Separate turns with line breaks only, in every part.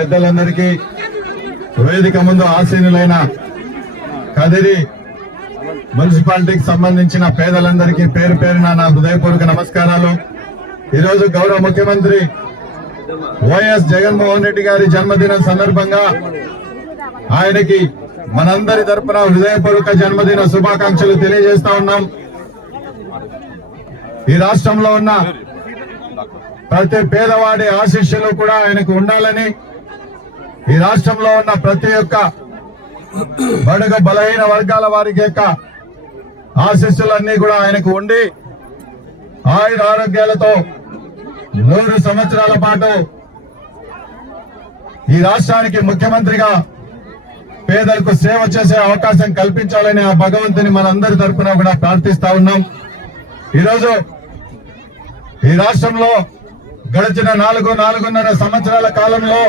పెద్దలందరికీ వేదిక ముందు ఆసీనులైన కదిరి మున్సిపాలిటీకి సంబంధించిన పేదలందరికీ పేరు పేరున నా హృదయపూర్వక నమస్కారాలు. ఈరోజు గౌరవ ముఖ్యమంత్రి వైఎస్ జగన్మోహన్ రెడ్డి గారి జన్మదినం సందర్భంగా ఆయనకి మనందరి తరపున హృదయపూర్వక జన్మదిన శుభాకాంక్షలు తెలియజేస్తా ఉన్నాం. ఈ రాష్ట్రంలో ఉన్న ప్రతి పేదవాడి ఆశీస్సులు కూడా ఆయనకు ఉండాలని ఈ రాష్ట్రంలో ఉన్న ప్రతి ఒక్క బడుగ బలహీన వర్గాల వారికి యొక్క ఆశీస్సులన్నీ కూడా ఆయనకు ఉండి ఆయుర ఆరోగ్యాలతో నూరు సంవత్సరాల పాటు ఈ రాష్ట్రానికి ముఖ్యమంత్రిగా పేదలకు సేవ చేసే అవకాశం కల్పించాలని ఆ భగవంతుని మనందరి తరఫున కూడా ప్రార్థిస్తా ఉన్నాం. ఈరోజు ఈ రాష్ట్రంలో గడిచిన నాలుగు నాలుగున్నర సంవత్సరాల కాలంలో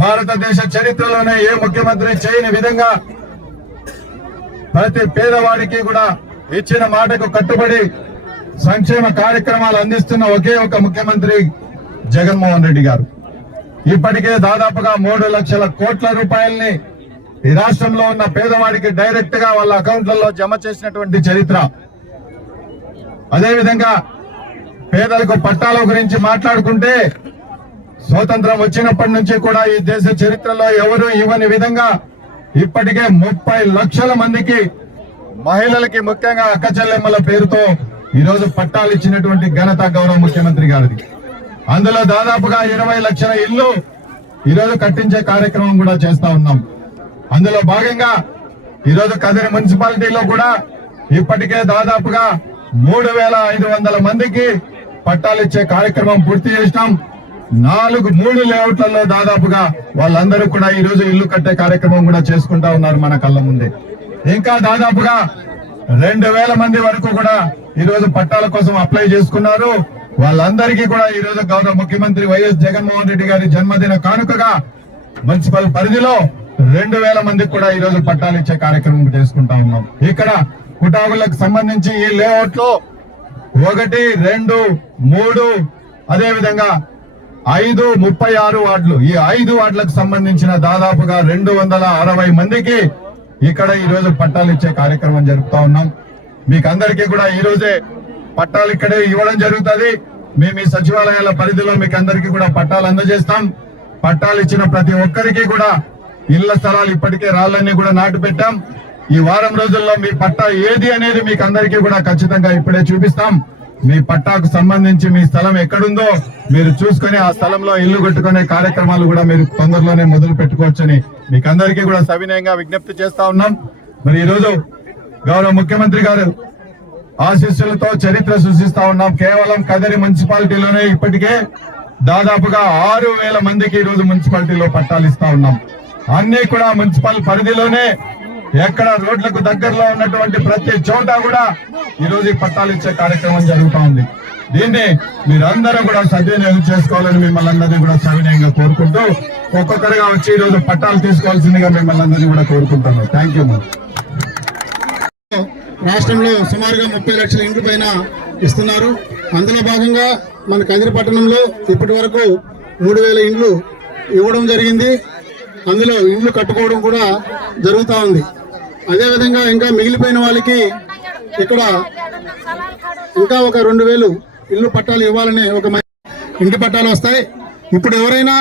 భారతదేశ చరిత్రలోనే ఏ ముఖ్యమంత్రి చేయని విధంగా ప్రతి పేదవాడికి కూడా ఇచ్చిన మాటకు కట్టుబడి సంక్షేమ కార్యక్రమాలు అందిస్తున్న ఒకే ఒక ముఖ్యమంత్రి జగన్మోహన్ రెడ్డి గారు. ఇప్పటికే దాదాపుగా మూడు లక్షల కోట్ల రూపాయల్ని ఈ రాష్ట్రంలో ఉన్న పేదవాడికి డైరెక్ట్గా వాళ్ళ అకౌంట్లలో జమ చేసినటువంటి చరిత్ర. అదేవిధంగా పేదలకు పట్టాల గురించి మాట్లాడుకుంటే స్వాతంత్రం వచ్చినప్పటి నుంచి కూడా ఈ దేశ చరిత్రలో ఎవరు ఇవ్వని విధంగా ఇప్పటికే ముప్పై లక్షల మందికి మహిళలకి ముఖ్యంగా అక్క చెల్లెమ్మల పేరుతో ఈరోజు పట్టాలు ఇచ్చినటువంటి ఘనత గౌరవ ముఖ్యమంత్రి గారిది. అందులో దాదాపుగా ఇరవై లక్షల ఇల్లు ఈరోజు కట్టించే కార్యక్రమం కూడా చేస్తా ఉన్నాం. అందులో భాగంగా ఈ రోజు కదిరి మున్సిపాలిటీలో కూడా ఇప్పటికే దాదాపుగా మూడు వేల ఐదు వందల మందికి పట్టాలు ఇచ్చే కార్యక్రమం పూర్తి చేసినాం. నాలుగు మూడు లేఅవుట్లలో దాదాపుగా వాళ్ళందరూ కూడా ఈ రోజు ఇల్లు కట్టే కార్యక్రమం కూడా చేసుకుంటా ఉన్నారు మన కళ్ళ ముందే. ఇంకా దాదాపుగా రెండు వేల మంది వరకు కూడా ఈ రోజు పట్టాల కోసం అప్లై చేసుకున్నారు. వాళ్ళందరికీ కూడా ఈ రోజు గౌరవ ముఖ్యమంత్రి వైఎస్ జగన్మోహన్ రెడ్డి గారి జన్మదిన కానుకగా మున్సిపల్ పరిధిలో రెండు వేల మందికి కూడా ఈ రోజు పట్టాలు ఇచ్చే కార్యక్రమం చేసుకుంటా ఉన్నాం. ఇక్కడ కుటాగులకు సంబంధించి ఈ లేఅవుట్లో ఒకటి రెండు మూడు అదే విధంగా ఐదు ముప్పై ఆరు వార్డులు. ఈ ఐదు వార్డులకు సంబంధించిన దాదాపుగా రెండు వందల అరవై మందికి ఇక్కడ ఈ రోజు పట్టాలు ఇచ్చే కార్యక్రమం జరుపుతా ఉన్నాం. మీకు అందరికీ కూడా ఈ రోజే పట్టాలు ఇక్కడే ఇవ్వడం జరుగుతుంది. మేము ఈ సచివాలయాల పరిధిలో మీకు అందరికీ కూడా పట్టాలు అందజేస్తాం. పట్టాలు ఇచ్చిన ప్రతి ఒక్కరికి కూడా ఇళ్ళ స్థలాలు ఇప్పటికే రాళ్ళన్నీ కూడా నాటు పెట్టాం ఈ వారం రోజుల్లో మీ పట్టా ఏది అనేది మీకు అందరికీ కూడా ఖచ్చితంగా ఇప్పుడే చూపిస్తాం. మీ పట్టాకు సంబంధించి మీ స్థలం ఎక్కడుందో మీరు చూసుకొని ఆ స్థలంలో ఇల్లు కట్టుకునే కార్యక్రమాలు కూడా మీరు తొందరలోనే మొదలు పెట్టుకోవచ్చని మీకు అందరికీ కూడా సవినయంగా విజ్ఞప్తి చేస్తా ఉన్నాం. మరి ఈరోజు గౌరవ ముఖ్యమంత్రి గారు ఆశీస్సులతో చరిత్ర సృష్టిస్తా ఉన్నాం. కేవలం కదరి మున్సిపాలిటీలోనే ఇప్పటికే దాదాపుగా ఆరు వేల మందికి ఈ రోజు మున్సిపాలిటీలో పట్టాలు ఇస్తా ఉన్నాం. అన్ని కూడా మున్సిపల్ పరిధిలోనే ఎక్కడ రోడ్లకు దగ్గరలో ఉన్నటువంటి ప్రతి చోట కూడా ఈరోజు ఈ పట్టాలు ఇచ్చే కార్యక్రమం జరుగుతూ ఉంది. దీన్ని మీరందరూ కూడా సద్వినియోగం చేసుకోవాలని మిమ్మల్ని అందరినీ కూడా సవినయంగా కోరుకుంటూ ఒక్కొక్కరిగా వచ్చి ఈరోజు పట్టాలు తీసుకోవాల్సిందిగా మిమ్మల్ని అందరినీ కూడా కోరుకుంటాను థ్యాంక్ యూ
రాష్ట్రంలో సుమారుగా ముప్పై లక్షల ఇండ్ల పైన ఇస్తున్నారు. అందులో భాగంగా మన కదిరి పట్టణంలో ఇప్పటి వరకు మూడు వేల ఇండ్లు ఇవ్వడం జరిగింది. అందులో ఇండ్లు కట్టుకోవడం కూడా జరుగుతూ ఉంది. అదేవిధంగా ఇంకా మిగిలిపోయిన వాళ్ళకి ఇక్కడ ఇంకా ఒక రెండు వేలు ఇల్లు పట్టాలు ఇవ్వాలనే ఒక ఇంటి పట్టాలు వస్తాయి. ఇప్పుడు ఎవరైనా